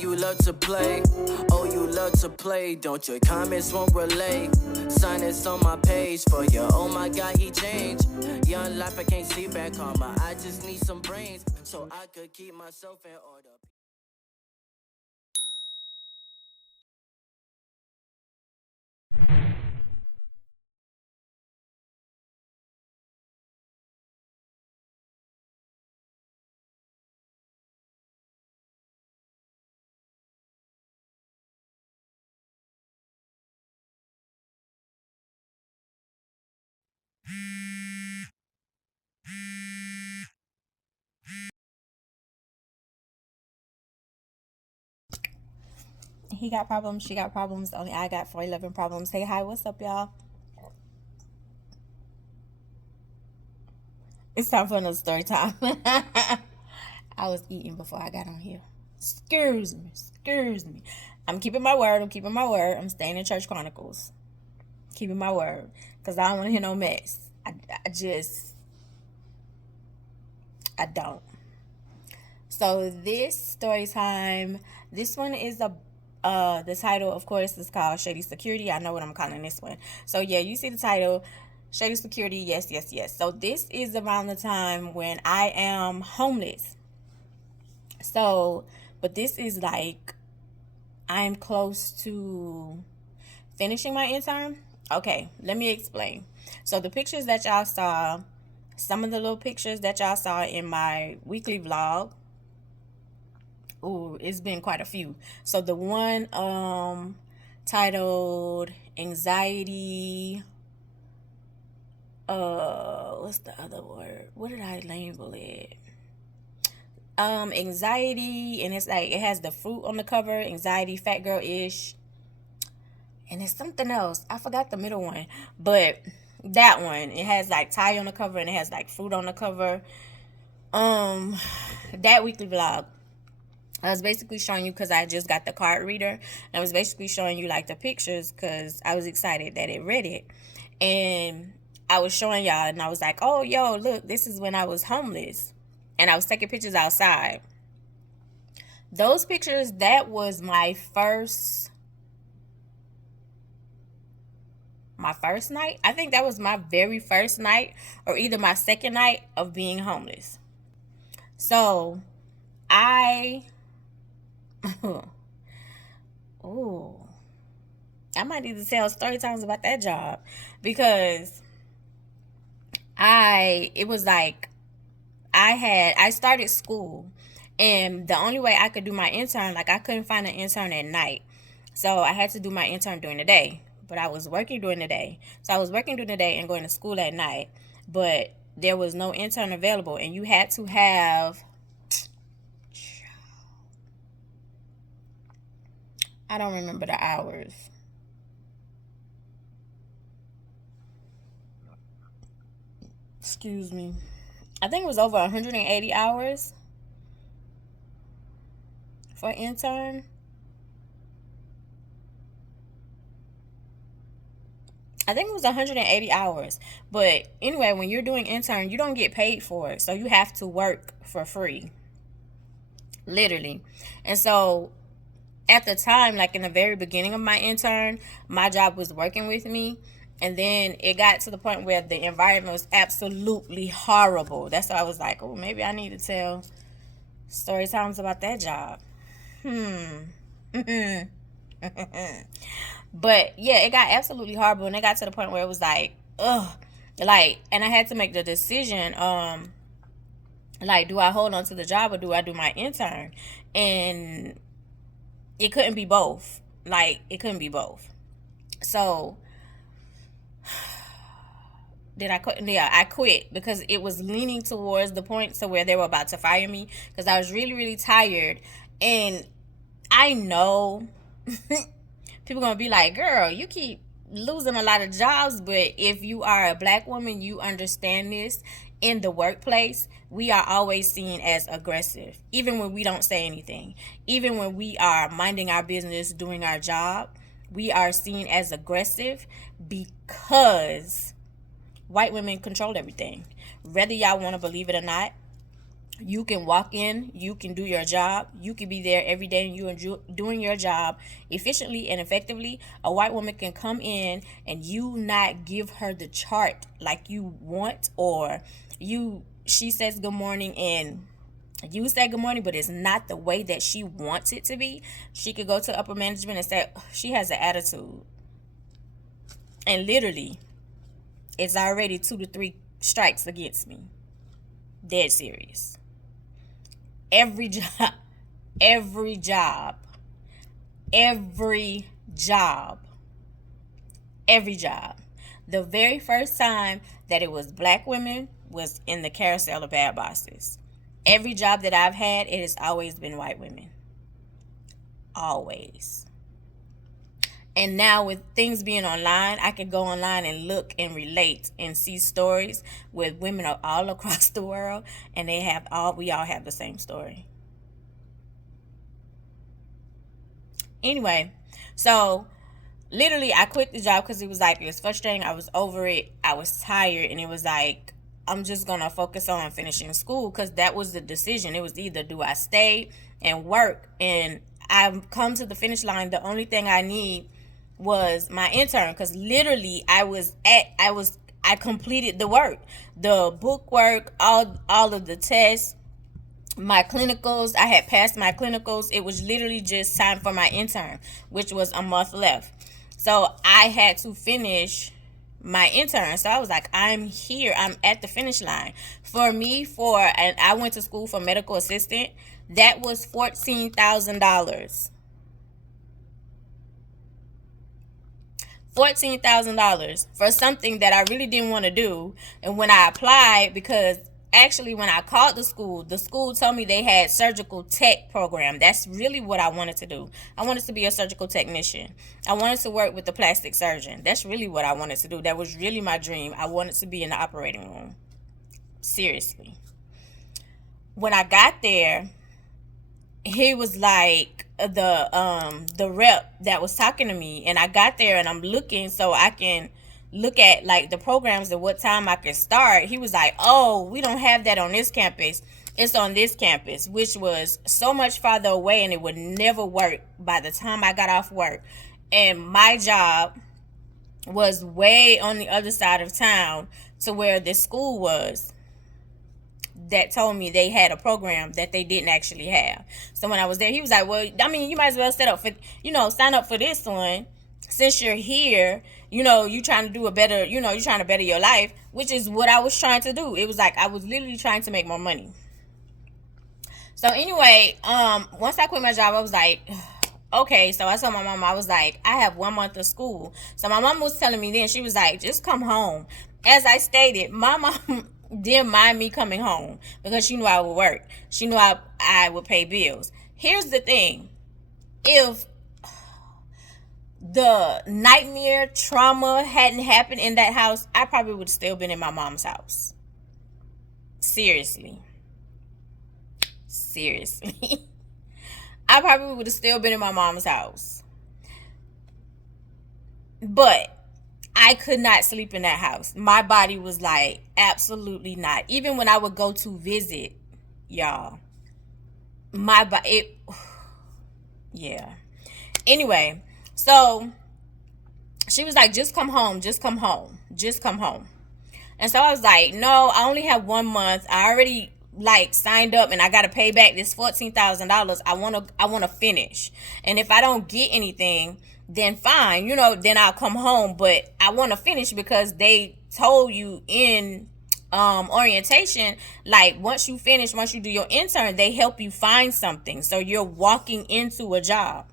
you love to play. Oh, you love to play. Don't your comments won't relay. Sign this on my page for you. Oh my God, he changed. Young life, I can't see back karma. I just need some brains so I could keep myself in order. He got problems, she got problems, only I got 411 problems. Hey, hi, what's up, y'all? It's time for another story time. I was eating before I got on here. Excuse me. I'm keeping my word, I'm staying in Church Chronicles. Keeping my word. Because I don't want to hear no mess. I don't. So this story time, this one is the title, of course, is called Shady Security. I know what I'm calling this one. So yeah, you see the title, Shady Security. Yes. So this is around the time when I am homeless. So, but this is like, I'm close to finishing my intern. Okay, let me explain. So the pictures that y'all saw, some of the little pictures that y'all saw in my weekly vlog, it's been quite a few. So the one titled Anxiety, what's the other word? What did I label it? Anxiety, and it's like, it has the fruit on the cover, anxiety, fat girl ish, and it's something else, I forgot the middle one, but that one, it has like tie on the cover and it has like fruit on the cover. That weekly vlog, I was basically showing you, because I just got the card reader, I was basically showing you like the pictures because I was excited that it read it, and I was showing y'all, and I was like, oh yo, look, this is when I was homeless, and I was taking pictures outside. Those pictures, that was my first night. I think that was my very first night, or either my second night of being homeless. So I oh, I might need to tell story times about that job, because it was like, I started school, and the only way I could do my intern, like, I couldn't find an intern at night, so I had to do my intern during the day. But I was working during the day, so I was working during the day and going to school at night. But there was no intern available, and you had to have, I don't remember the hours. Excuse me. I think it was over 180 hours for intern. I think it was 180 hours. But anyway, when you're doing intern, you don't get paid for it. So you have to work for free. Literally. And so at the time, like in the very beginning of my intern, my job was working with me. And then it got to the point where the environment was absolutely horrible. That's why I was like, oh, maybe I need to tell story times about that job. But yeah, it got absolutely horrible, and it got to the point where it was like, ugh, like, and I had to make the decision, like, do I hold on to the job or do I do my intern? And it couldn't be both. Like, it couldn't be both. So did I quit? Yeah, I quit because it was leaning towards the point to where they were about to fire me, because I was really, really tired. And I know people gonna be like, girl, you keep losing a lot of jobs, but if you are a black woman, you understand this. In the workplace, we are always seen as aggressive, even when we don't say anything. Even when we are minding our business, doing our job, we are seen as aggressive, because white women control everything. Whether y'all want to believe it or not, You can walk in, you can do your job, you can be there every day and you enjoy doing your job efficiently and effectively. A white woman can come in and you not give her the chart like you want, or she says good morning and you say good morning, but it's not the way that she wants it to be. She could go to upper management and say she has an attitude, and literally it's already 2 to 3 strikes against me. Dead serious. Every job, every job, every job, every job. The very first time that it was black women was in the carousel of bad bosses. Every job that I've had, it has always been white women. Always. And now with things being online, I can go online and look and relate and see stories with women all across the world, and we all have the same story. Anyway, so literally I quit the job because it was frustrating. I was over it. I was tired, and it was like, I'm just going to focus on finishing school, because that was the decision. It was either do I stay and work, and I've come to the finish line. The only thing I need was my intern, because literally I completed the work, the book work, all of the tests, my clinicals. I had passed my clinicals. It was literally just time for my intern, which was a month left. So I had to finish my intern. So I was like, I'm here. I'm at the finish line. For me, and I went to school for medical assistant. That was $14,000. $14,000 for something that I really didn't want to do. And when I applied, because actually when I called the school told me they had surgical tech program. That's really what I wanted to do. I wanted to be a surgical technician. I wanted to work with the plastic surgeon. That's really what I wanted to do. That was really my dream. I wanted to be in the operating room. Seriously. When I got there, he was like the rep that was talking to me, and I got there and I'm looking so I can look at like the programs and what time I could start. He was like, oh, we don't have that on this campus. It's on this campus, which was so much farther away, and it would never work by the time I got off work. And my job was way on the other side of town to where this school was, that told me they had a program that they didn't actually have. So when I was there, he was like, well, I mean, you might as well sign up for this one since you're here. You trying to do you're trying to better your life, which is what I was trying to do. It was like I was literally trying to make more money. So anyway, once I quit my job, I was like, okay. So I told my mom, I was like, I have 1 month of school. So my mom was telling me then, she was like, just come home. As I stated, my mom didn't mind me coming home because she knew I would work. She knew I would pay bills. Here's the thing. If the nightmare trauma hadn't happened in that house, I probably would have still been in my mom's house. Seriously. I probably would have still been in my mom's house. But I could not sleep in that house. My body was like, absolutely not. Even when I would go to visit, y'all, my body, yeah. Anyway, so she was like, just come home. And so I was like, no, I only have 1 month. I already signed up, and I got to pay back this $14,000. I want to finish. And if I don't get anything, then fine, then I'll come home. But I want to finish because they told you in orientation, once you do your intern, they help you find something. So you're walking into a job.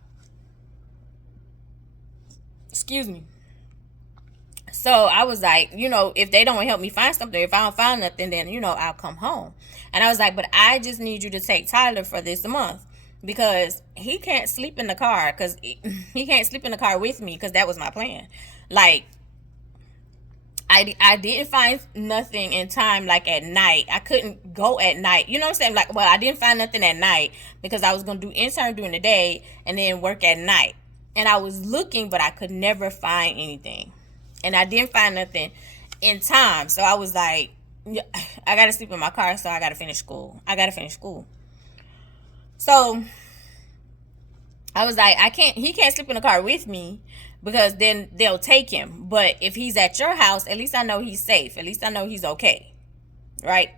Excuse me. So I was like, if they don't help me find something, if I don't find nothing, then, I'll come home. And I was like, but I just need you to take Tyler for this month, because he can't sleep in the car, because he can't sleep in the car with me, because that was my plan. I didn't find nothing in time, at night. I couldn't go at night. You know what I'm saying? I didn't find nothing at night because I was going to do intern during the day and then work at night. And I was looking, but I could never find anything. And I didn't find nothing in time. So I was like, Yeah, I gotta sleep in my car, so I gotta finish school. So I was like, he can't sleep in the car with me because then they'll take him. But if he's at your house, at least I know he's safe. At least I know he's okay. Right?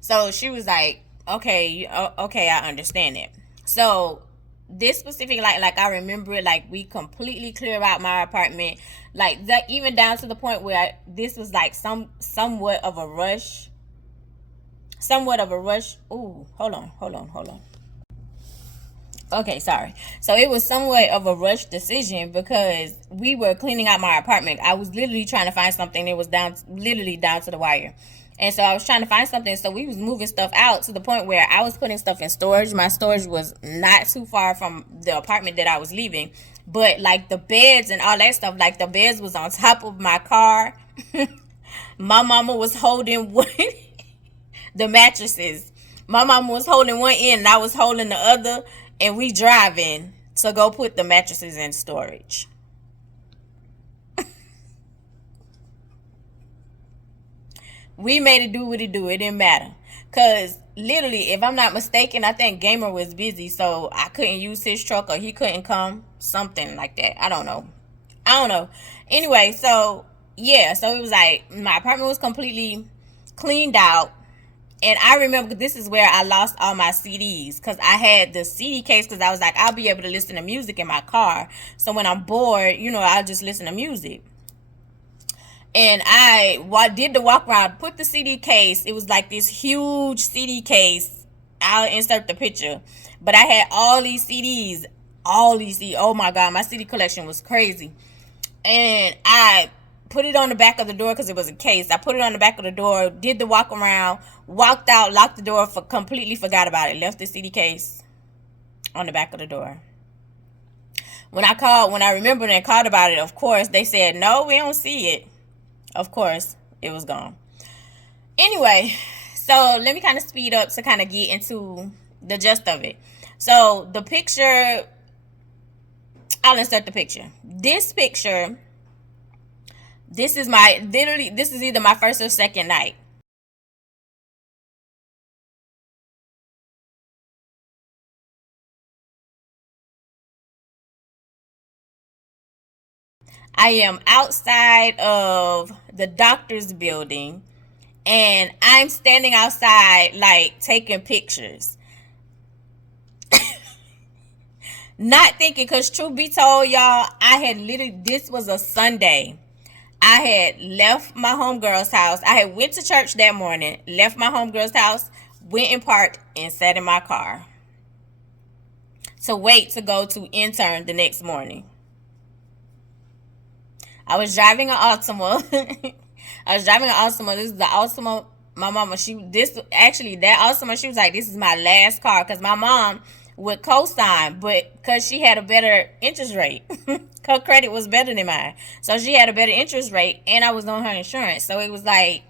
So she was like, okay, okay, I understand it. So this specific, like I remember it, like we completely cleared out my apartment, like that, even down to the point where this was like somewhat of a rush. Ooh, hold on. Okay, sorry. So it was somewhat of a rush decision because we were cleaning out my apartment. I was literally trying to find something that was literally down to the wire. And so I was trying to find something. So we was moving stuff out to the point where I was putting stuff in storage. My storage was not too far from the apartment that I was leaving. But like the beds and all that stuff, like the beds was on top of my car. My mama was holding one, the mattresses. My mama was holding one end and I was holding the other, and we driving to go put the mattresses in storage. We made it do what it do. It didn't matter. Cause literally, if I'm not mistaken, I think Gamer was busy, so I couldn't use his truck or he couldn't come. Something like that. I don't know. Anyway, so yeah, so it was like my apartment was completely cleaned out. And I remember this is where I lost all my CDs because I had the CD case because I was like, I'll be able to listen to music in my car. So when I'm bored, I'll just listen to music. And I did the walk around, put the CD case. It was like this huge CD case. I'll insert the picture. But I had all these CDs. Oh my God, my CD collection was crazy. And I put it on the back of the door because it was a case. I put it on the back of the door, did the walk around, walked out, locked the door, completely forgot about it. Left the CD case on the back of the door. When I remembered and called about it, of course, they said, no, we don't see it. Of course, it was gone. Anyway, so let me kind of speed up to kind of get into the gist of it. So the picture, I'll insert the picture. This picture, this is either my first or second night. I am outside of the doctor's building and I'm standing outside like taking pictures. Not thinking, because truth be told, y'all, this was a Sunday. I had left my homegirl's house. I had went to church that morning, left my homegirl's house, went and parked, and sat in my car to wait to go to intern the next morning. I was driving an Altima. This is the Altima. My mama, that Altima, she was like, this is my last car. Because my mom would co-sign, but because she had a better interest rate. Her credit was better than mine. So she had a better interest rate, and I was on her insurance. So it was like,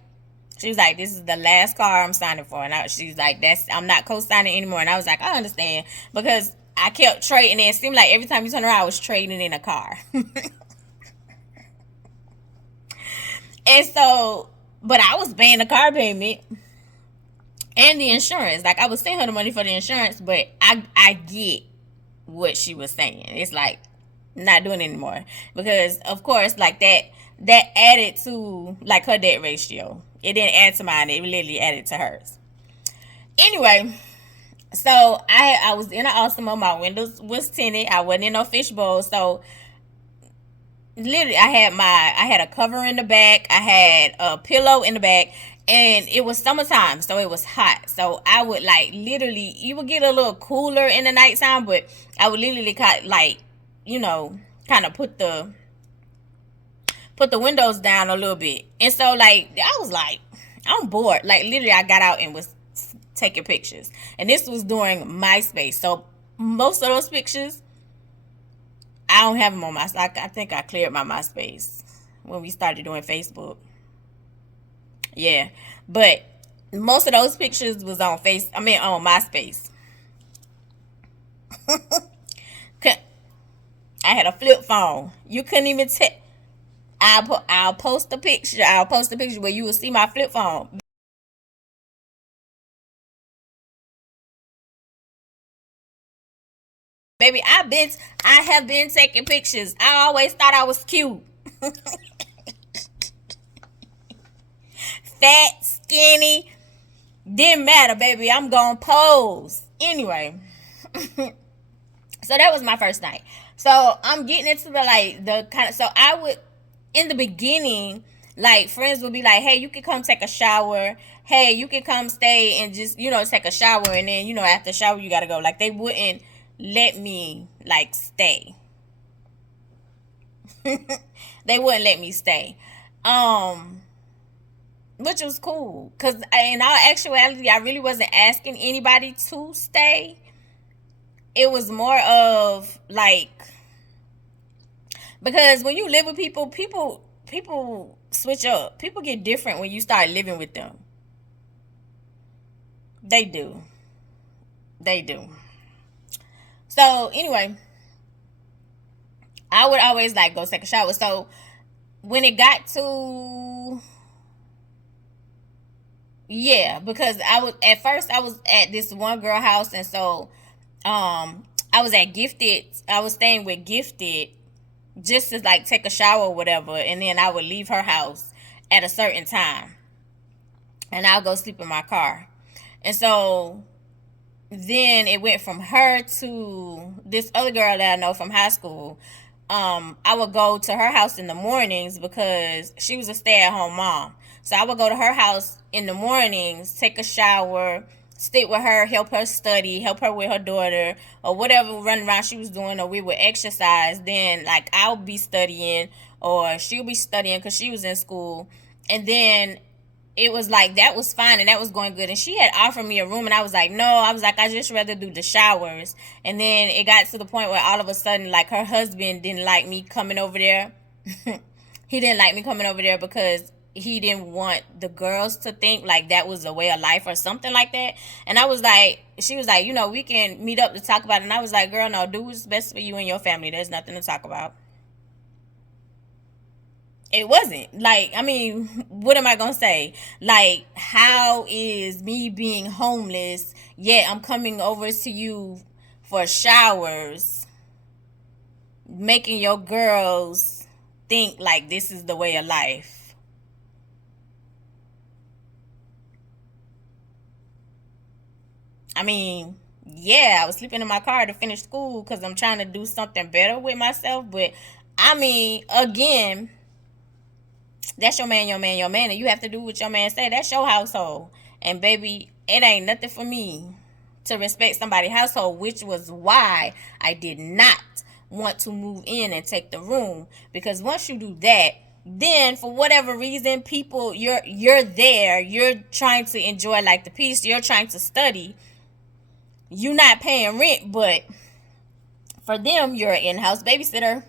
she was like, this is the last car I'm signing for. And she was like, I'm not co-signing anymore. And I was like, I understand. Because I kept trading. It seemed like every time you turn around, I was trading in a car. And so, but I was paying the car payment and the insurance. Like, I was sending her the money for the insurance, but I get what she was saying. It's like, not doing it anymore. Because, of course, like that added to, like, her debt ratio. It didn't add to mine. It literally added to hers. Anyway, so I was in an Altima. My windows was tinted. I wasn't in no fishbowl. So, literally, I had a cover in the back. I had a pillow in the back, and it was summertime, so it was hot. So I would literally, you would get a little cooler in the nighttime, but I would literally kind of put the windows down a little bit. And so I was like, I'm bored. Like, literally, I got out and was taking pictures, and this was during MySpace. So most of those pictures, I don't have them on I think I cleared my MySpace when we started doing Facebook. Yeah. But most of those pictures was on on MySpace. I had a flip phone. You couldn't even I'll post a picture. I'll post a picture where you will see my flip phone. Baby, I have been taking pictures. I always thought I was cute. Fat, skinny, didn't matter, baby. I'm gonna pose. Anyway. So that was my first night. So I'm getting into the kind of, so I would, in the beginning, like friends would be like, hey, you can come take a shower. Hey, you can come stay and just, take a shower. And then, after shower, you got to go. Like they wouldn't let me like stay. They wouldn't let me stay. Which was cool. Because in all actuality, I really wasn't asking anybody to stay. It was more of like, because when you live with people switch up. People get different when you start living with them. They do. They do. So anyway, I would always like go take a shower. So when it got to, yeah, because at first I was at this one girl house, and so I was at Gifted. I was staying with Gifted just to like take a shower or whatever, and then I would leave her house at a certain time, and I'll go sleep in my car. And so then it went from her to this other girl that I know from high school. I would go to her house in the mornings because she was a stay-at-home mom. So I would go to her house in the mornings, take a shower, sit with her, help her study, help her with her daughter, or whatever run around she was doing, or we would exercise. Then, like, I'll be studying, or she'll be studying because she was in school. And then it was like, that was fine, and that was going good. And she had offered me a room, and I was like, no. I was like, I just rather do the showers. And then it got to the point where all of a sudden, like, her husband didn't like me coming over there. He didn't like me coming over there because he didn't want the girls to think like that was a way of life or something like that. And I was like, she was like, we can meet up to talk about it. And I was like, girl, no, do what's best for you and your family. There's nothing to talk about. It wasn't. Like, I mean, what am I going to say? Like, how is me being homeless, yet I'm coming over to you for showers, making your girls think like this is the way of life? I mean, yeah, I was sleeping in my car to finish school because I'm trying to do something better with myself. But, I mean, again, that's your man, your man, your man, and you have to do what your man say. That's your household. And, baby, it ain't nothing for me to respect somebody's household, which was why I did not want to move in and take the room. Because once you do that, then for whatever reason, people, you're there, you're trying to enjoy like the peace, you're trying to study, you not paying rent, but for them, you're an in-house babysitter.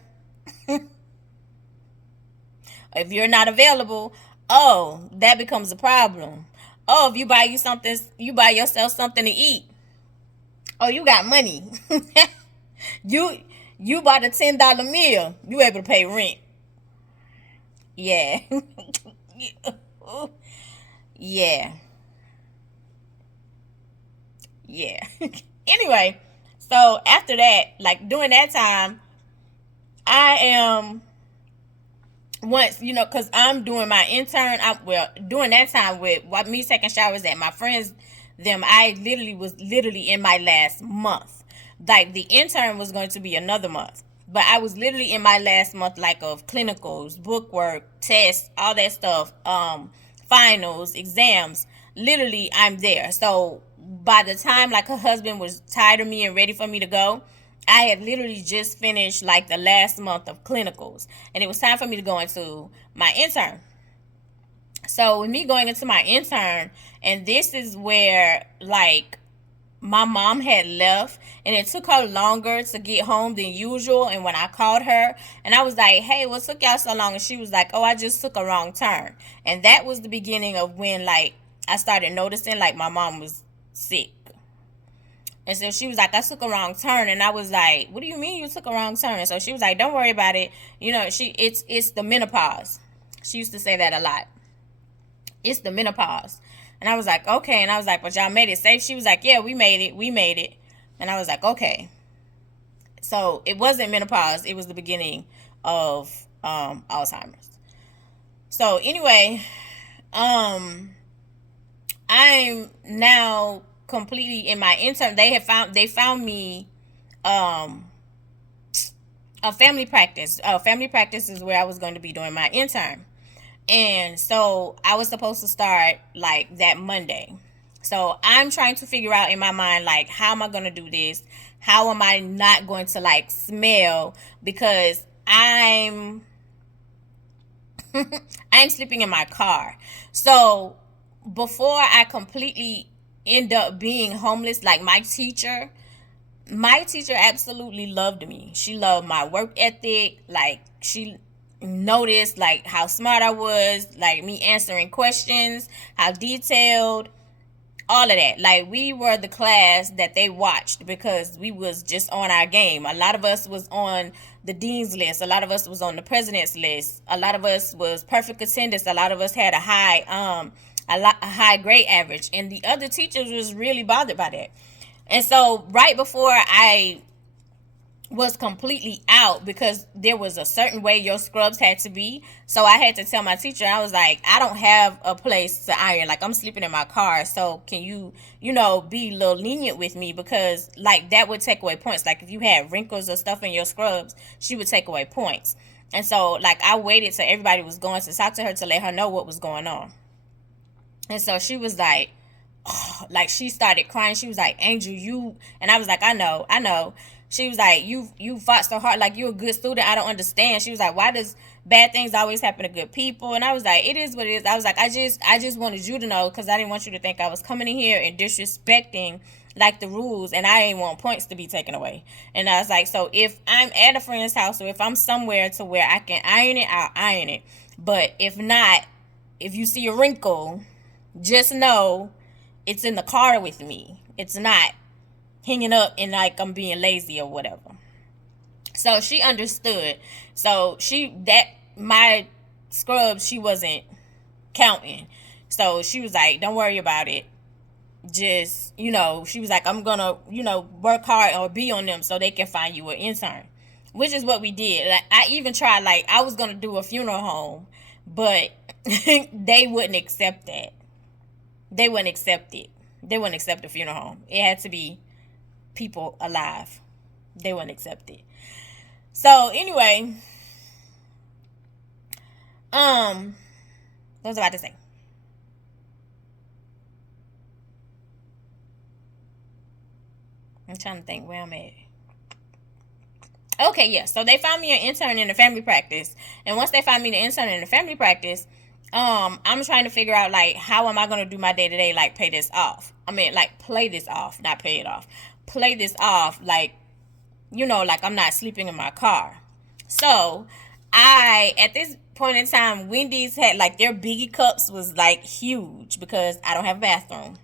If you're not available, oh, that becomes a problem. Oh, if you buy yourself something to eat. Oh, you got money. you bought a $10 meal. You able to pay rent. Yeah. Yeah. Yeah. Anyway, so after that, like during that time, I am once, because I'm doing my intern. During that time with what me taking showers at my friends, I literally was in my last month. Like the intern was going to be another month, but I was literally in my last month, like of clinicals, book work, tests, all that stuff, finals, exams. Literally, I'm there. So by the time like her husband was tired of me and ready for me to go, I had literally just finished like the last month of clinicals, and it was time for me to go into my intern. So with me going into my intern, and this is where like my mom had left, and it took her longer to get home than usual. And when I called her and I was like, hey, what took y'all so long? And she was like, oh, I just took a wrong turn. And that was the beginning of when like I started noticing like my mom was sick. And so she was like, I took a wrong turn. And I was like, what do you mean you took a wrong turn? And so she was like, don't worry about it. You know, it's the menopause. She used to say that a lot. It's the menopause. And I was like, okay. And I was like, but y'all made it safe? She was like, yeah, we made it. We made it. And I was like, okay. So it wasn't menopause. It was the beginning of Alzheimer's. So anyway, I'm now completely in my intern. They found me a family practice. Family practice is where I was going to be doing my intern. And so I was supposed to start like that Monday. So I'm trying to figure out in my mind, like, how am I going to do this? How am I not going to like smell? Because I'm sleeping in my car. So before I completely end up being homeless, like my teacher absolutely loved me. She loved my work ethic. Like, she noticed like how smart I was, like me answering questions, how detailed, all of that. Like, we were the class that they watched because we was just on our game. A lot of us was on the dean's list. A lot of us was on the president's list. A lot of us was perfect attendance. A lot of us had a high grade average, and the other teachers was really bothered by that. And so right before I was completely out, because there was a certain way your scrubs had to be, so I had to tell my teacher, I was like, I don't have a place to iron. Like, I'm sleeping in my car, so can you be a little lenient with me? Because like that would take away points. Like, if you had wrinkles or stuff in your scrubs, she would take away points. And so like I waited till everybody was going to talk to her to let her know what was going on. And so she was like, oh, like she started crying. She was like, Angel, you, and I was like, I know. She was like, you fought so hard, like, you're a good student. I don't understand. She was like, why does bad things always happen to good people? And I was like, it is what it is. I was like, I just wanted you to know, because I didn't want you to think I was coming in here and disrespecting like the rules, and I ain't want points to be taken away. And I was like, so if I'm at a friend's house, or if I'm somewhere to where I can iron it, I'll iron it. But if not, if you see a wrinkle, just know it's in the car with me. It's not hanging up and like I'm being lazy or whatever. So she understood. So my scrubs, she wasn't counting. So she was like, don't worry about it. Just, she was like, I'm gonna, work hard or be on them so they can find you an intern. Which is what we did. Like, I even tried, like, I was gonna do a funeral home, but they wouldn't accept that. They wouldn't accept it. They wouldn't accept a funeral home. It had to be people alive. They wouldn't accept it. So anyway, what was I about to say? I'm trying to think where I'm at. Okay, yeah. So they found me an intern in the family practice, and once they found me the intern in the family practice, I'm trying to figure out, like, how am I gonna do my day to day, like, pay this off? I mean, like, play this off, not pay it off. Play this off, like, like I'm not sleeping in my car. So at this point in time, Wendy's had, like, their biggie cups was like huge, because I don't have a bathroom.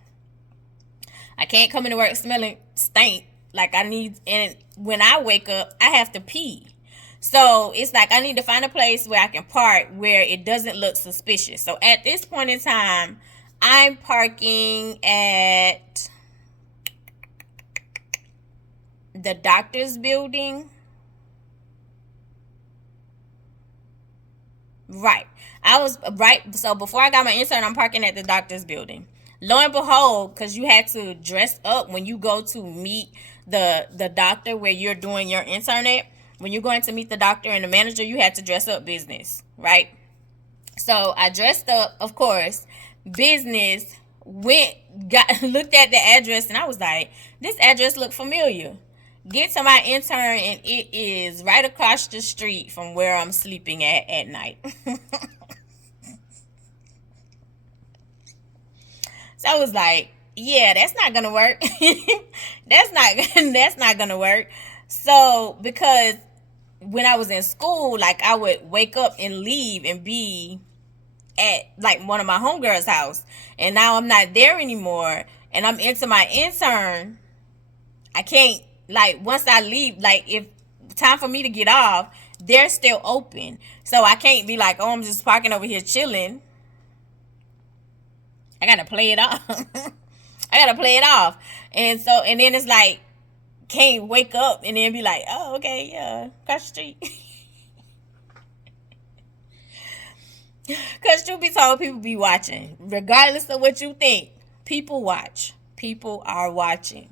I can't come into work smelling stink. Like, and when I wake up, I have to pee. So it's like I need to find a place where I can park where it doesn't look suspicious. So at this point in time, I'm parking at the doctor's building. Right. I was right. So before I got my intern, I'm parking at the doctor's building. Lo and behold, because you had to dress up when you go to meet the doctor where you're doing your intern at. When you're going to meet the doctor and the manager, you had to dress up business, right? So I dressed up, of course, business, looked at the address, and I was like, this address looked familiar. Get to my intern, and it is right across the street from where I'm sleeping at night. So I was like, yeah, that's not gonna work. That's not gonna work. So because when I was in school, like, I would wake up and leave and be at like one of my homegirls' house, and now I'm not there anymore, and I'm into my intern. I can't, like, once I leave, like, if time for me to get off, they're still open. So I can't be like, oh, I'm just parking over here chilling. I gotta play it off. I gotta play it off. And so, and then it's like, can't wake up and then be like, oh, okay, yeah, cross the street. Because truth be told, people be watching. Regardless of what you think, people watch. People are watching.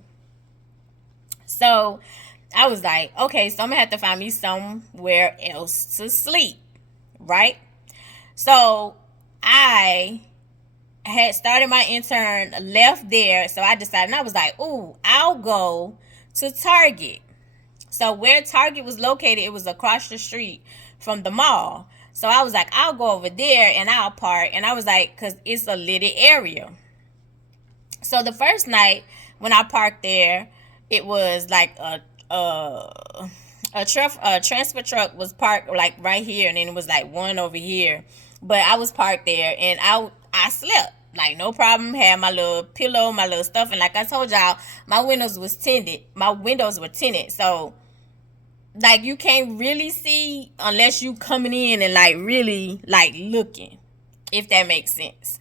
So I was like, okay, so I'm going to have to find me somewhere else to sleep. Right? So I had started my intern, left there. So I decided, and I was like, ooh, I'll go to Target. So where Target was located, it was across the street from the mall. So I was like, I'll go over there and I'll park. And I was like, because it's a little area. So the first night when I parked there, it was like a transfer truck was parked like right here, and then it was like one over here. But I was parked there, and I slept like no problem. Had my little pillow, my little stuff, and like I told y'all, my windows were tinted. So like you can't really see unless you coming in and like really like looking, if that makes sense.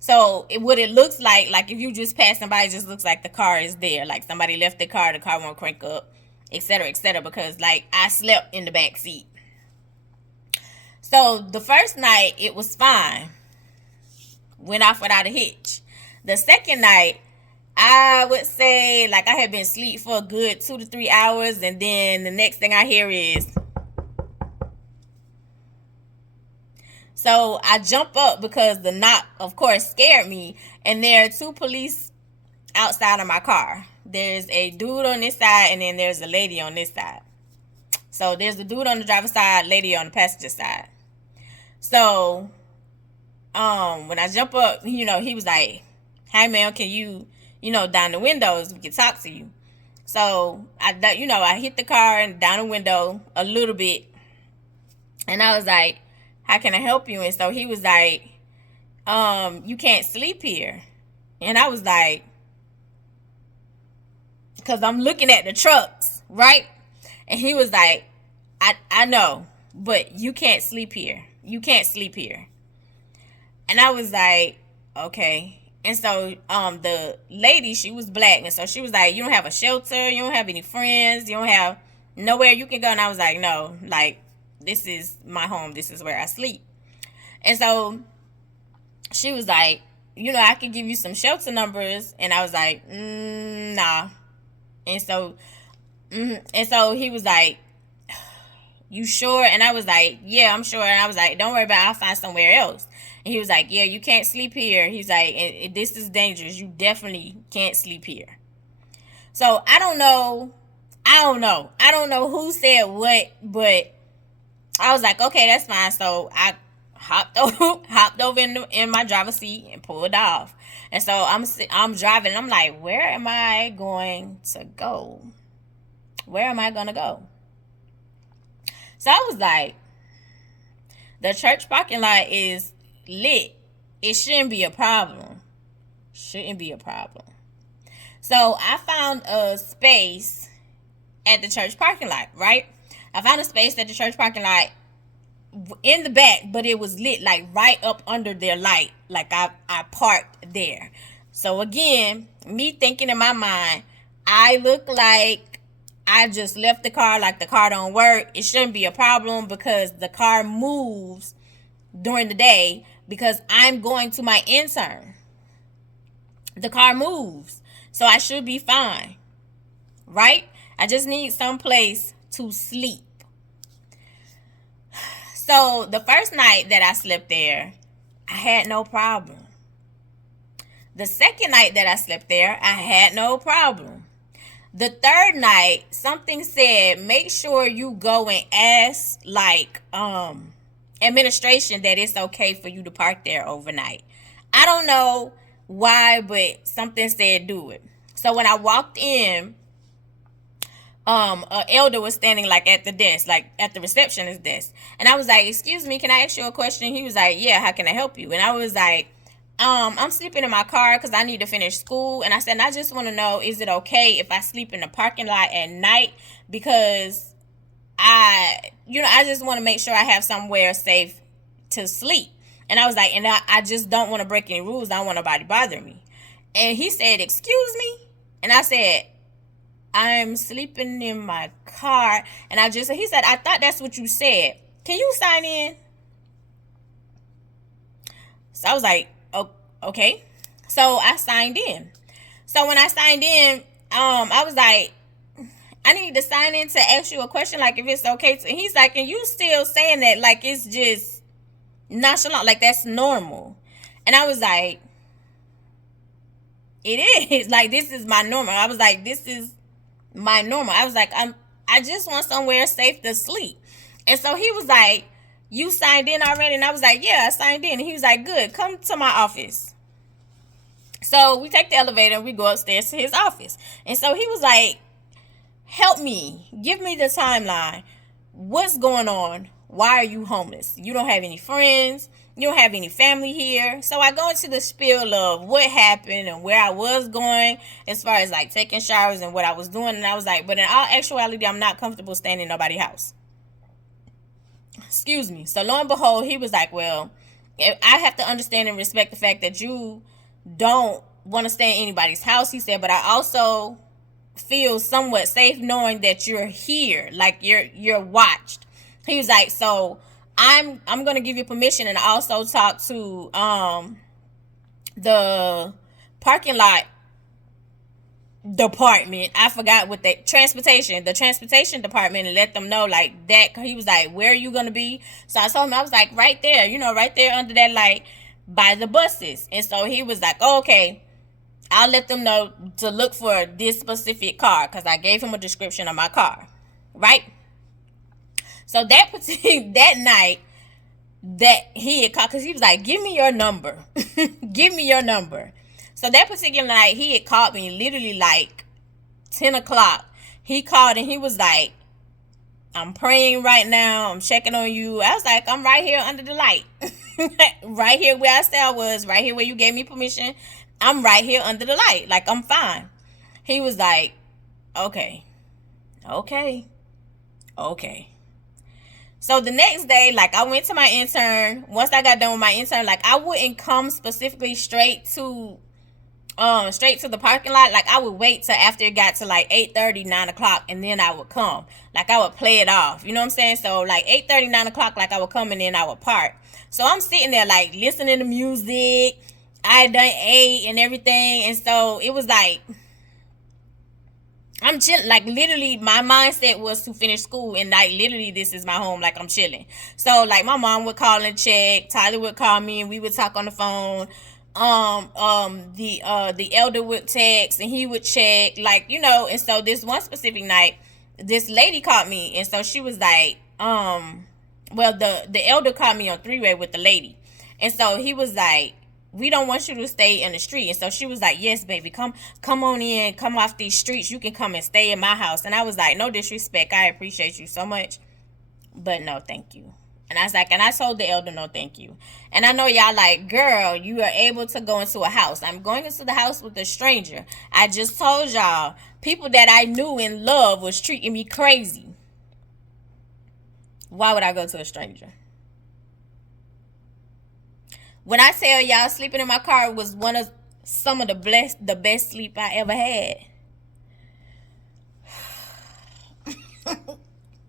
So what it looks like if you just passing by, it just looks like the car is there. Like somebody left the car won't crank up, etc., because like I slept in the back seat. So the first night it was fine. Went off without a hitch. The second night, I would say like I had been asleep for a good 2 to 3 hours, and then the next thing I hear is, so I jump up because the knock, of course, scared me, and there are 2 police outside of my car. There's a dude on this side, and then there's a lady on this side. So there's the dude on the driver's side, lady on the passenger side. So when I jump up, he was like, hey man, can you down the windows, we can talk to you. So I hit the car and down the window a little bit, and I was like, how can I help you? And so he was like, you can't sleep here. And I was like, because I'm looking at the trucks, right? And he was like, I know, but you can't sleep here. You can't sleep here. And I was like, okay. And so the lady, she was black, and so she was like, you don't have a shelter, you don't have any friends, you don't have nowhere you can go. And I was like, no, like, this is my home, this is where I sleep. And so she was like, I could give you some shelter numbers. And I was like, nah. And so he was like, you sure? And I was like, yeah, I'm sure. And I was like, don't worry about it, I'll find somewhere else. And he was like, yeah, you can't sleep here. He's like, this is dangerous. You definitely can't sleep here. So I don't know who said what, but I was like, okay, that's fine. So I hopped over in my driver's seat and pulled off. And so I'm driving, and I'm like, where am I going to go? Where am I going to go? So I was like, the church parking lot is lit. It shouldn't be a problem. So I found a space at the church parking lot, right? I found a space at the church parking lot in the back, but it was lit like right up under their light. Like I parked there. So again, me thinking in my mind, I look like I just left the car, like the car don't work. It shouldn't be a problem because the car moves during the day because I'm going to my intern. The car moves. So I should be fine. Right? I just need some place to sleep. So the first night that I slept there, I had no problem. The second night that I slept there, I had no problem. The third night, something said, make sure you go and ask administration that it's okay for you to park there overnight. I don't know why, but something said do it. So when I walked in, an elder was standing like at the desk, like at the receptionist desk. And I was like, excuse me, can I ask you a question? He was like, yeah, how can I help you? And I was like, I'm sleeping in my car because I need to finish school. And I said, I just want to know, is it okay if I sleep in the parking lot at night? Because I just want to make sure I have somewhere safe to sleep. And I was like, and I just don't want to break any rules. I don't want nobody bothering me. And he said, excuse me? And I said, I'm sleeping in my car. And he said, I thought that's what you said. Can you sign in? So I was like, oh, okay. So I signed in. So when I signed in, I was like, I need to sign in to ask you a question, like if it's okay to. He's like, and you still saying that like it's just nonchalant, like that's normal. And I was like, it is. Like, this is my normal. I was like, this is my normal. I was like, I just want somewhere safe to sleep. And so he was like, you signed in already? And I was like, yeah, I signed in. And he was like, good, come to my office. So we take the elevator and we go upstairs to his office. And so he was like, help me, give me the timeline. What's going on? Why are you homeless? You don't have any friends. You don't have any family here. So I go into the spiel of what happened and where I was going as far as like taking showers and what I was doing. And I was like, but in all actuality, I'm not comfortable staying in nobody's house. Excuse me. So lo and behold, he was like, well, I have to understand and respect the fact that you don't want to stay in anybody's house. He said, but I also feel somewhat safe knowing that you're here, like you're watched. He was like, so I'm gonna give you permission and also talk to the parking lot department. I forgot what the transportation department, and let them know like that. He was like, where are you gonna be? So I told him, I was like, right there, right there under that light by the buses. And so he was like, oh, okay, I'll let them know to look for this specific car, because I gave him a description of my car, right? So that night that he had called, because he was like, give me your number. Give me your number. So that particular night, he had called me literally like 10 o'clock. He called and he was like, I'm praying right now. I'm checking on you. I was like, I'm right here under the light. Right here where I said I was. Right here where you gave me permission. I'm right here under the light. Like, I'm fine. He was like, okay. So the next day, like, I went to my intern. Once I got done with my intern, like, I wouldn't come specifically straight to the parking lot. Like, I would wait till after it got to like 8:30, 9 o'clock, and then I would come. Like, I would play it off. You know what I'm saying? So like 8:30, 9 o'clock, like, I would come and then I would park. So I'm sitting there like listening to music. I had done ate and everything, and so it was like I'm chilling. Like, literally my mindset was to finish school, and like literally this is my home. Like, I'm chilling. So like my mom would call and check, Tyler would call me and we would talk on the phone. The elder would text and he would check, like, and so this one specific night, this lady called me, and so she was like, the elder called me on three-way with the lady, and so he was like, we don't want you to stay in the street. And so she was like, yes, baby, come on in, come off these streets, you can come and stay in my house. And I was like, no disrespect, I appreciate you so much, but no thank you. And I was like, and I told the elder, no thank you. And I know y'all like, girl, you are able to go into a house. I'm going into the house with a stranger. I just told y'all, people that I knew and loved was treating me crazy. Why would I go to a stranger? When I tell y'all, sleeping in my car was some of the best sleep I ever had.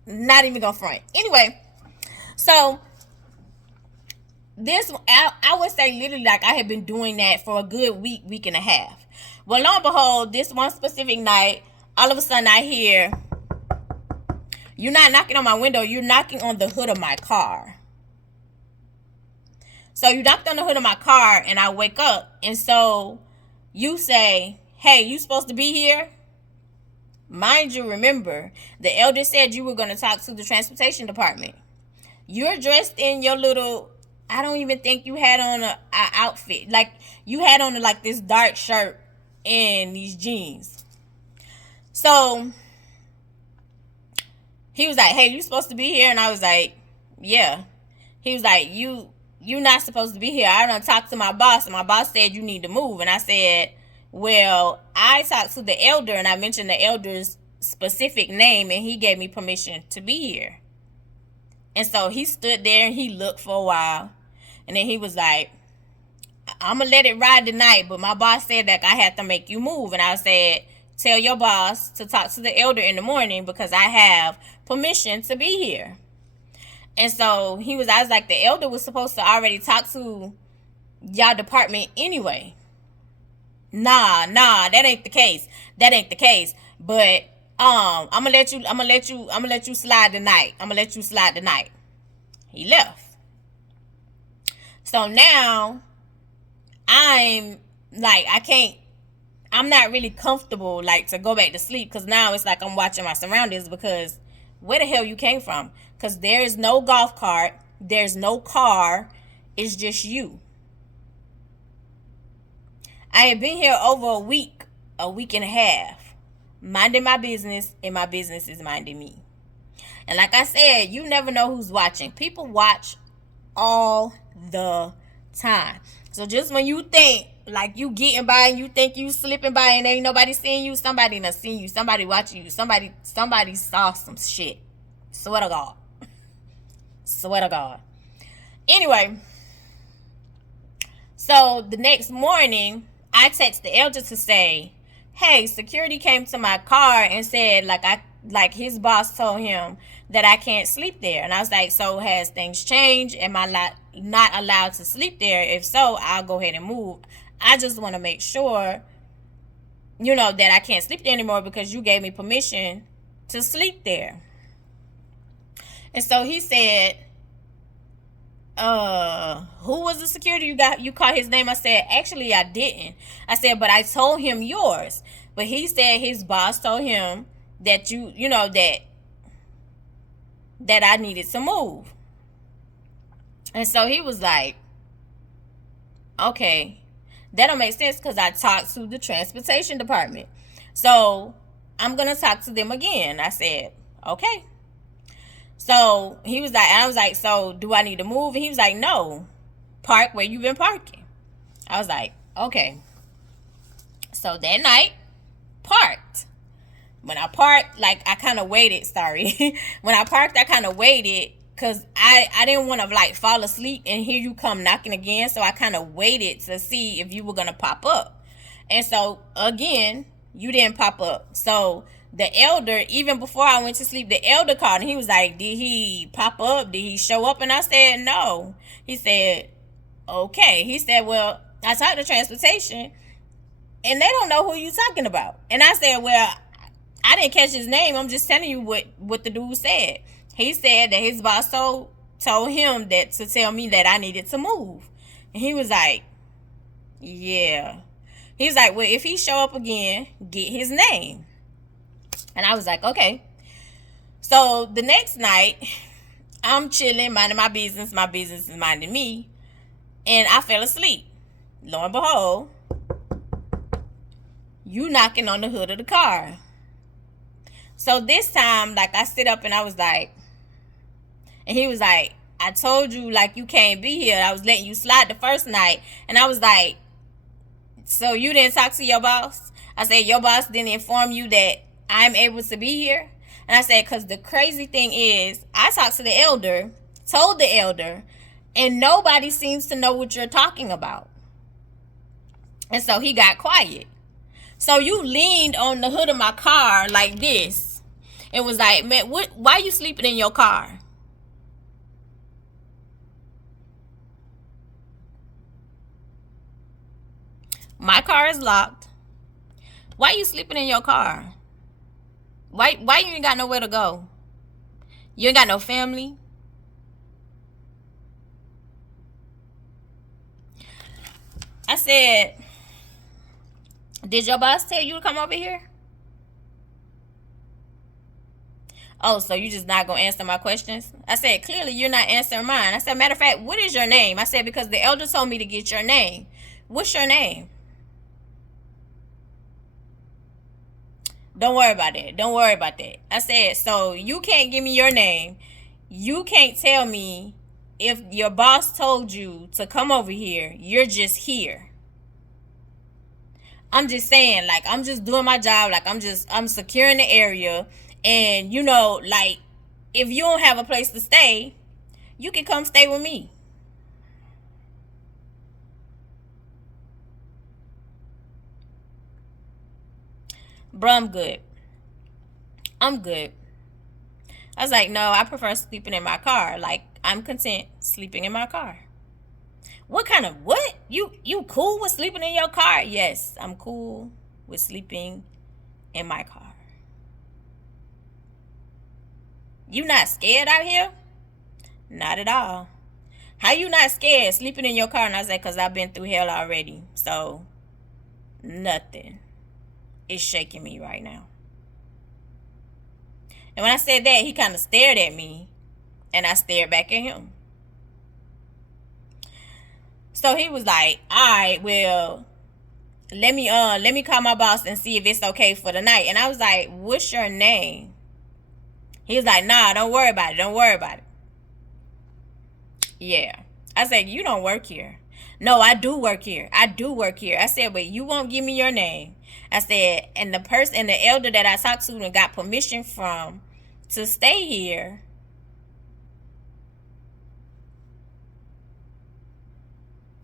Not even gonna front. Anyway, so this, I would say literally like I had been doing that for a good week and a half. Well, lo and behold, this one specific night, all of a sudden I hear, you're not knocking on my window, you're knocking on the hood of my car. So you knocked on the hood of my car, and I wake up, and so you say, hey, you supposed to be here? Mind you, remember, the elder said you were going to talk to the transportation department. You're dressed in your little, I don't even think you had on a outfit. Like, you had on like this dark shirt and these jeans. So he was like, hey, you supposed to be here? And I was like, yeah. He was like, you you're not supposed to be here. I done talked to my boss, and my boss said you need to move. And I said, well, I talked to the elder, and I mentioned the elder's specific name, and he gave me permission to be here. And so he stood there and he looked for a while. And then he was like, I'm going to let it ride tonight, but my boss said that I had to make you move. And I said, tell your boss to talk to the elder in the morning because I have permission to be here. And so I was like, the elder was supposed to already talk to y'all department anyway. Nah, that ain't the case. That ain't the case. But I'm gonna let you slide tonight. He left. So now I'm like, I'm not really comfortable like to go back to sleep, because now it's like I'm watching my surroundings, because where the hell you came from? Because there's no golf cart, there's no car, it's just you. I have been here over a week and a half, minding my business, and my business is minding me. And like I said, you never know who's watching. People watch all the time. So just when you think like you getting by and you think you slipping by and ain't nobody seeing you, somebody done seen you, somebody watching you, somebody saw some shit. Swear to God. Swear to God. Anyway, so the next morning, I text the elder to say, hey, security came to my car and said like his boss told him that I can't sleep there. And I was like, so has things changed? Am I not allowed to sleep there? If so, I'll go ahead and move. I just want to make sure, that I can't sleep there anymore because you gave me permission to sleep there. And so he said, who was the security you caught his name? I said, actually I didn't. I said, but I told him yours. But he said his boss told him that that I needed to move. And so he was like, okay, that don't make sense, because I talked to the transportation department. So I'm going to talk to them again. I said, okay. So he was like, I was like, so do I need to move? And he was like, no, park where you've been parking. I was like, okay. So that night, parked. When I parked, like I kind of waited, when I parked, I kind of waited because I didn't want to like fall asleep and hear you come knocking again. So I kind of waited to see if you were going to pop up. And so again, you didn't pop up. So the elder, even before I went to sleep, the elder called and he was like, did he pop up? Did he show up? And I said, no. He said, okay. He said, well, I talked to transportation and they don't know who you talking about. And I said, well, I didn't catch his name. I'm just telling you what the dude said. He said that his boss told him that to tell me that I needed to move. And he was like, yeah. He was like, well, if he show up again, get his name. And I was like, okay. So the next night, I'm chilling, minding my business. My business is minding me. And I fell asleep. Lo and behold, you knocking on the hood of the car. So this time, like, I sit up and I was like, and he was like, I told you, like, you can't be here. I was letting you slide the first night. And I was like, so you didn't talk to your boss? I said, your boss didn't inform you that I'm able to be here? And I said, because the crazy thing is, I talked to the elder, told the elder, and nobody seems to know what you're talking about. And so he got quiet. So you leaned on the hood of my car like this. It was like, man, why you sleeping in your car? My car is locked. Why you sleeping in your car? Why you ain't got nowhere to go? You ain't got no family? I said, did your boss tell you to come over here? Oh, so you just not gonna answer my questions? I said, clearly you're not answering mine. I said, matter of fact, what is your name? I said, because the elder told me to get your name. What's your name? Don't worry about that. Don't worry about that. I said, so you can't give me your name. You can't tell me if your boss told you to come over here, you're just here. I'm just saying, like, I'm just doing my job. Like, I'm securing the area. And, you know, like, if you don't have a place to stay, you can come stay with me. Bro, I'm good. I'm good. I was like, no, I prefer sleeping in my car. Like, I'm content sleeping in my car. What kind of what? You cool with sleeping in your car? Yes, I'm cool with sleeping in my car. You not scared out here? Not at all. How you not scared sleeping in your car? And I said, because I've been through hell already. So, nothing is shaking me right now. And when I said that, he kind of stared at me. And I stared back at him. So he was like, all right, well, let me call my boss and see if it's okay for the night. And I was like, what's your name? He was like, nah, don't worry about it. Don't worry about it. Yeah. I said, you don't work here. No, I do work here. I do work here. I said, but you won't give me your name. I said, and the elder that I talked to and got permission from to stay here,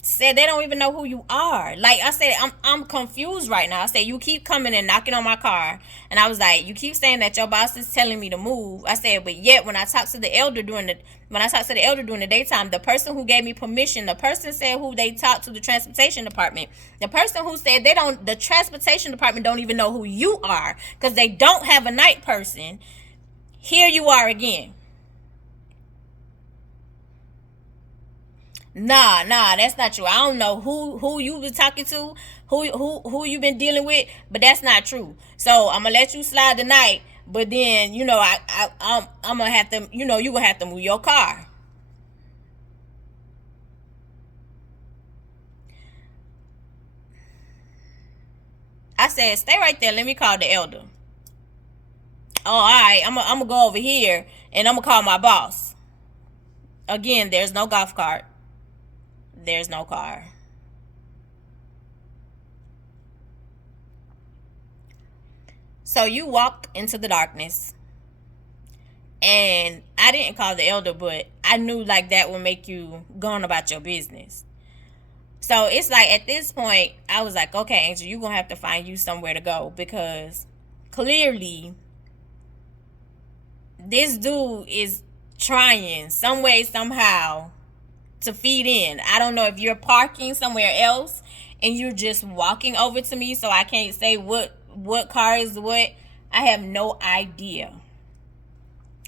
said they don't even know who you are. Like I said, I'm confused right now. I said, you keep coming and knocking on my car. And I was like, you keep saying that your boss is telling me to move. I said, but yet when I talked to the elder during the daytime, the person who gave me permission, the person said who they talked to the transportation department. The person who said the transportation department don't even know who you are because they don't have a night person. Here you are again. Nah, that's not true. I don't know who you been talking to, who you been dealing with, but that's not true. So I'm gonna let you slide tonight, but then you know I'm gonna have to, you know, you gonna have to move your car. I said, stay right there. Let me call the elder. Oh, all right. I'm gonna go over here and I'm gonna call my boss. Again, there's no golf cart. There's no car. So you walk into the darkness. And I didn't call the elder, but I knew like that would make you go on about your business. So it's like at this point, I was like, okay, Angel, you're going to have to find you somewhere to go because clearly this dude is trying some way, somehow to feed in. I don't know if you're parking somewhere else and you're just walking over to me so I can't say what car is what. I have no idea.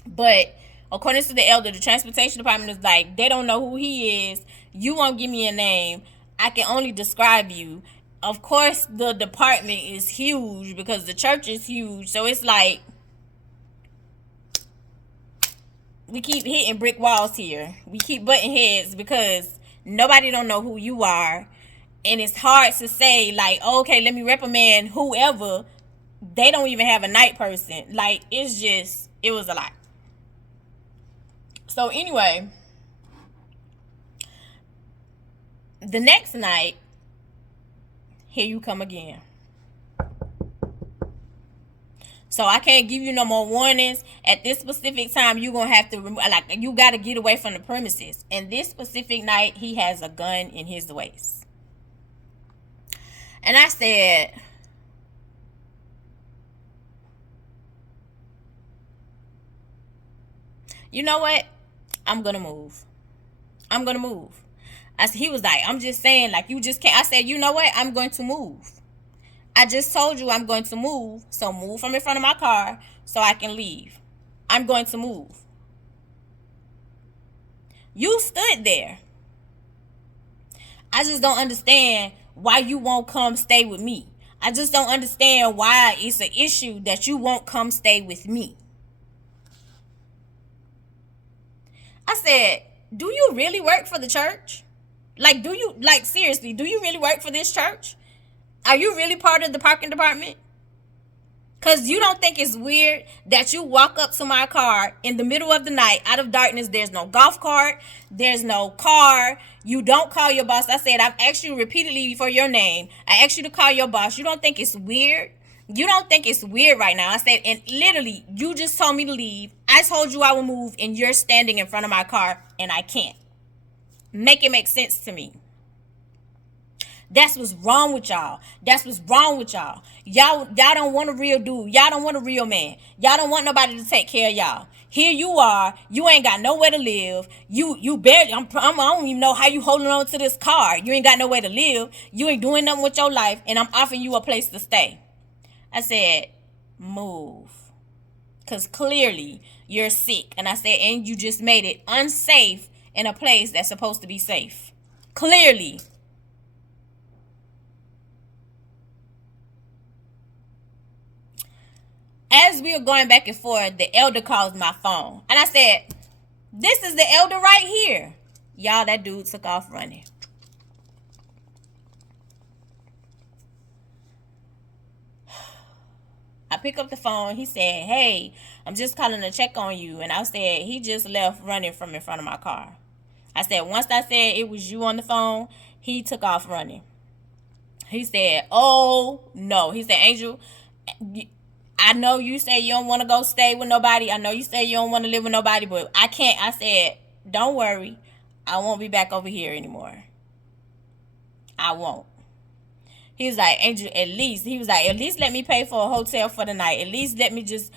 But according to the elder, the transportation department is like, they don't know who he is. You won't give me a name. I can only describe you. Of course, the department is huge because the church is huge. So it's like, we keep hitting brick walls here. We keep butting heads because nobody don't know who you are. And it's hard to say, like, okay, let me reprimand whoever. They don't even have a night person. Like, it was a lot. So anyway, the next night, here you come again. So I can't give you no more warnings. At this specific time, you're going to have to, you got to get away from the premises. And this specific night, he has a gun in his waist. And I said, you know what? I'm going to move. I'm going to move. He was like, I'm just saying, like, you just can't. I said, you know what? I'm going to move. I just told you I'm going to move. So move from in front of my car so I can leave. I'm going to move. You stood there. I just don't understand why you won't come stay with me. I just don't understand why it's an issue that you won't come stay with me. I said, do you really work for the church? Like, seriously, do you really work for this church? Are you really part of the parking department? Because you don't think it's weird that you walk up to my car in the middle of the night, out of darkness. There's no golf cart. There's no car. You don't call your boss. I said, I've asked you repeatedly for your name. I asked you to call your boss. You don't think it's weird? You don't think it's weird right now. I said, and literally, you just told me to leave. I told you I would move, and you're standing in front of my car, and I can't. Make it make sense to me. That's what's wrong with y'all. That's what's wrong with y'all. Y'all don't want a real dude. Y'all don't want a real man. Y'all don't want nobody to take care of y'all. Here you are. You ain't got nowhere to live. You barely. I don't even know how you holding on to this car. You ain't got nowhere to live. You ain't doing nothing with your life, and I'm offering you a place to stay. I said, move, cause clearly you're sick. And I said, and you just made it unsafe in a place that's supposed to be safe. Clearly. As we were going back and forth, the elder calls my phone. And I said, this is the elder right here. Y'all, that dude took off running. I pick up the phone. He said, hey, I'm just calling to check on you. And I said, he just left running from in front of my car. I said, once I said it was you on the phone, he took off running. He said, oh, no. He said, Angel, I know you say you don't want to go stay with nobody. I know you say you don't want to live with nobody, but I can't. I said, don't worry. I won't be back over here anymore. I won't. He was like, Angel, at least let me pay for a hotel for the night. At least let me just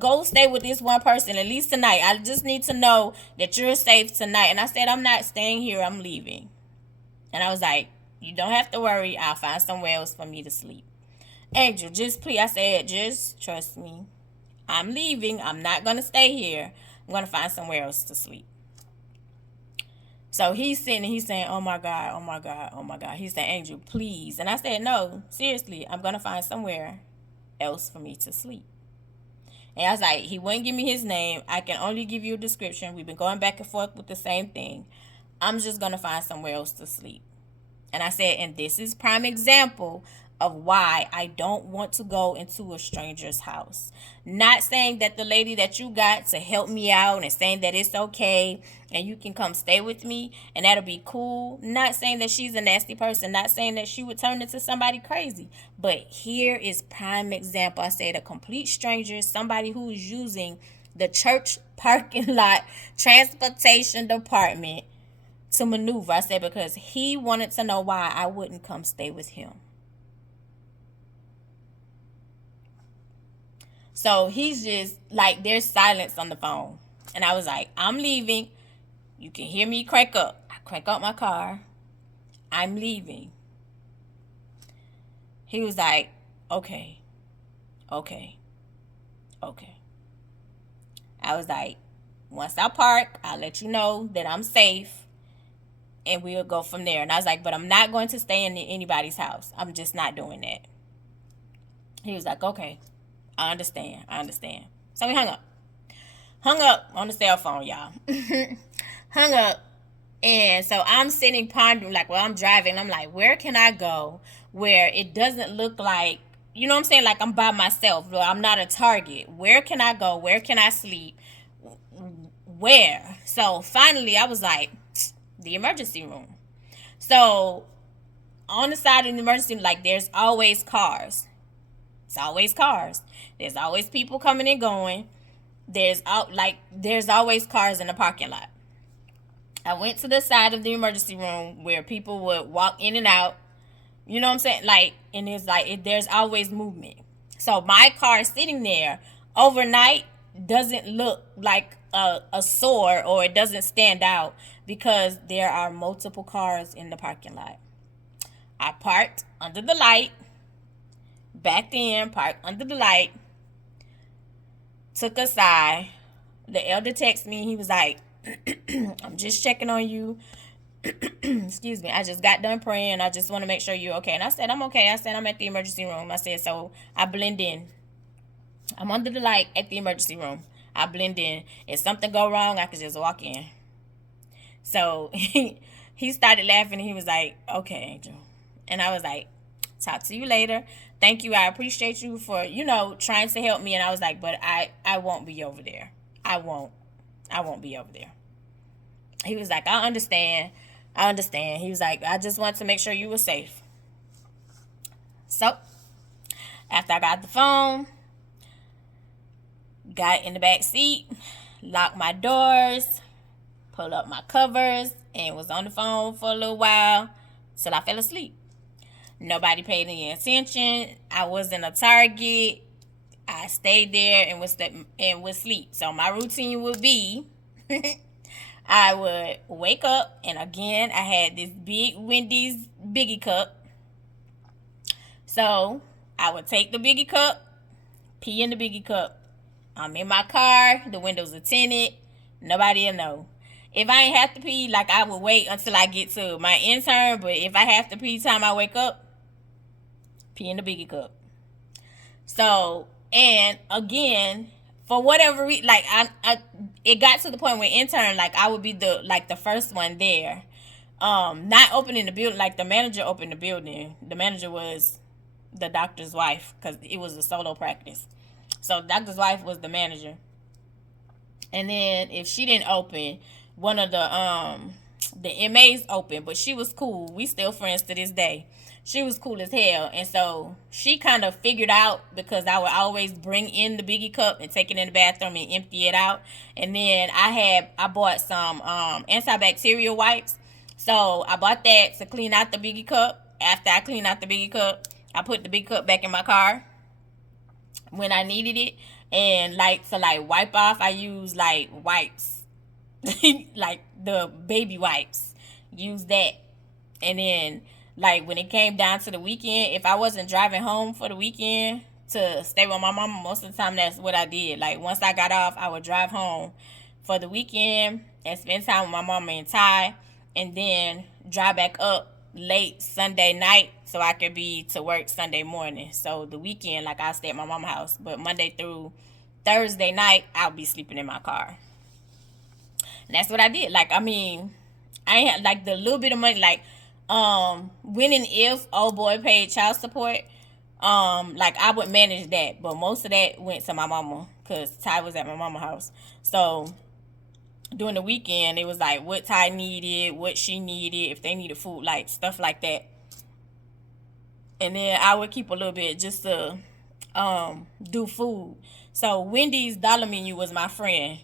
go stay with this one person, at least tonight. I just need to know that you're safe tonight. And I said, I'm not staying here. I'm leaving. And I was like, you don't have to worry. I'll find somewhere else for me to sleep. Angel, just please. I said, just trust me. I'm leaving. I'm not going to stay here. I'm going to find somewhere else to sleep. So he's sitting and he's saying, oh my God, oh my God, oh my God. He said, Angel, please. And I said, no, seriously, I'm going to find somewhere else for me to sleep. And I was like, he wouldn't give me his name. I can only give you a description. We've been going back and forth with the same thing. I'm just going to find somewhere else to sleep. And I said, and this is prime example of why I don't want to go into a stranger's house. Not saying that the lady that you got to help me out and saying that it's okay and you can come stay with me and that'll be cool. Not saying that she's a nasty person. Not saying that she would turn into somebody crazy. But here is prime example. I said a complete stranger, somebody who is using the church parking lot transportation department to maneuver. I said because he wanted to know why I wouldn't come stay with him. So he's just like, there's silence on the phone. And I was like, I'm leaving. You can hear me crank up. I crank up my car. I'm leaving. He was like, okay. I was like, once I park, I'll let you know that I'm safe. And we'll go from there. And I was like, but I'm not going to stay in anybody's house. I'm just not doing that. He was like, okay. I understand. So we hung up. Hung up on the cell phone, y'all. Hung up. And so I'm sitting pondering, like, well, I'm driving. I'm like, where can I go where it doesn't look like, you know what I'm saying? Like I'm by myself. I'm not a target. Where can I go? Where can I sleep? Where? So finally I was like, the emergency room. So on the side of the emergency room, like there's always cars. It's always cars. There's always people coming and going. There's always cars in the parking lot. I went to the side of the emergency room where people would walk in and out. You know what I'm saying? Like, and it's like there's always movement. So my car sitting there overnight doesn't look like a sore, or it doesn't stand out because there are multiple cars in the parking lot. I parked under the light. Backed in, parked under the light, took a side. The elder texted me. He was like, I'm just checking on you. Excuse me. I just got done praying. I just want to make sure you're okay. And I said, I'm okay. I said, I'm at the emergency room. I said, so I blend in. I'm under the light at the emergency room. I blend in. If something go wrong, I could just walk in. So he started laughing and he was like, okay, Angel. And I was like, talk to you later. thank you. I appreciate you for, trying to help me. And I was like, but I won't be over there. I won't be over there. He was like, I understand. He was like, I just want to make sure you were safe. So, after I got the phone, got in the back seat, locked my doors, pulled up my covers, and was on the phone for a little while till I fell asleep. Nobody paid any attention. I was in a Target. I stayed there and would sleep. So my routine would be I would wake up, and again, I had this big Wendy's Biggie cup. So I would take the Biggie cup, pee in the Biggie cup. I'm in my car, the windows are tinted, nobody will know. If I ain't have to pee, like, I would wait until I get to my intern, but if I have to pee time I wake up, pee in the Biggie cup. So, and again, for whatever reason, like, it got to the point where intern, like, I would be the first one there. Not opening the building, like, the manager opened the building. The manager was the doctor's wife, because it was a solo practice. So the doctor's wife was the manager. And then if she didn't open, one of the MAs opened, but she was cool. We still friends to this day. She was cool as hell. And so she kind of figured out, because I would always bring in the Biggie cup and take it in the bathroom and empty it out. And then I bought some antibacterial wipes. So I bought that to clean out the Biggie cup. After I cleaned out the Biggie cup, I put the Biggie cup back in my car when I needed it. And to wipe off, I use wipes. Like the baby wipes. Use that. And then when it came down to the weekend, if I wasn't driving home for the weekend to stay with my mama, most of the time that's what I did. Like, once I got off, I would drive home for the weekend and spend time with my mama and Ty, and then drive back up late Sunday night so I could be to work Sunday morning. So the weekend, I'll stay at my mama's house, but Monday through Thursday night, I'll be sleeping in my car. And that's what I did. I ain't had the little bit of money, when and if old boy paid child support, I would manage that, but most of that went to my mama, because Ty was at my mama's house. So during the weekend, it was what Ty needed, what she needed, if they needed food, stuff like that. And then I would keep a little bit just to do food. So Wendy's dollar menu was my friend.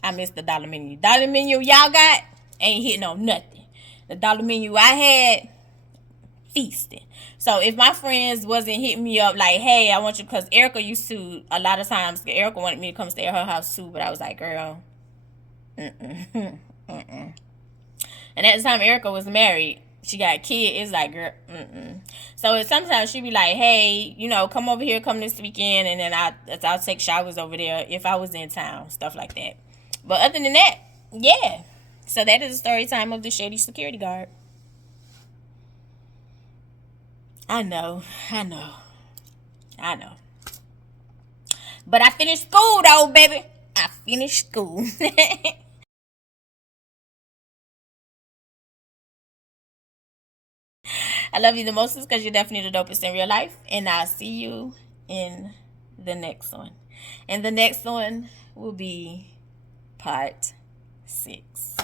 I miss the dollar menu. Dollar menu y'all got ain't hitting on nothing. The dollar menu I had, feasting. So if my friends wasn't hitting me up hey, I want you, because Erica used to, a lot of times, Erica wanted me to come stay at her house too, but I was like, girl, And at the time Erica was married, she got a kid, it's girl, So sometimes she'd be like, hey, come over here, come this weekend, and then I'll take showers over there if I was in town, stuff like that. But other than that, yeah. So that is the story time of the Shady security guard. I know. But I finished school though, baby. I finished school. I love you the most because you're definitely the dopest in real life. And I'll see you in the next one. And the next one will be part 6.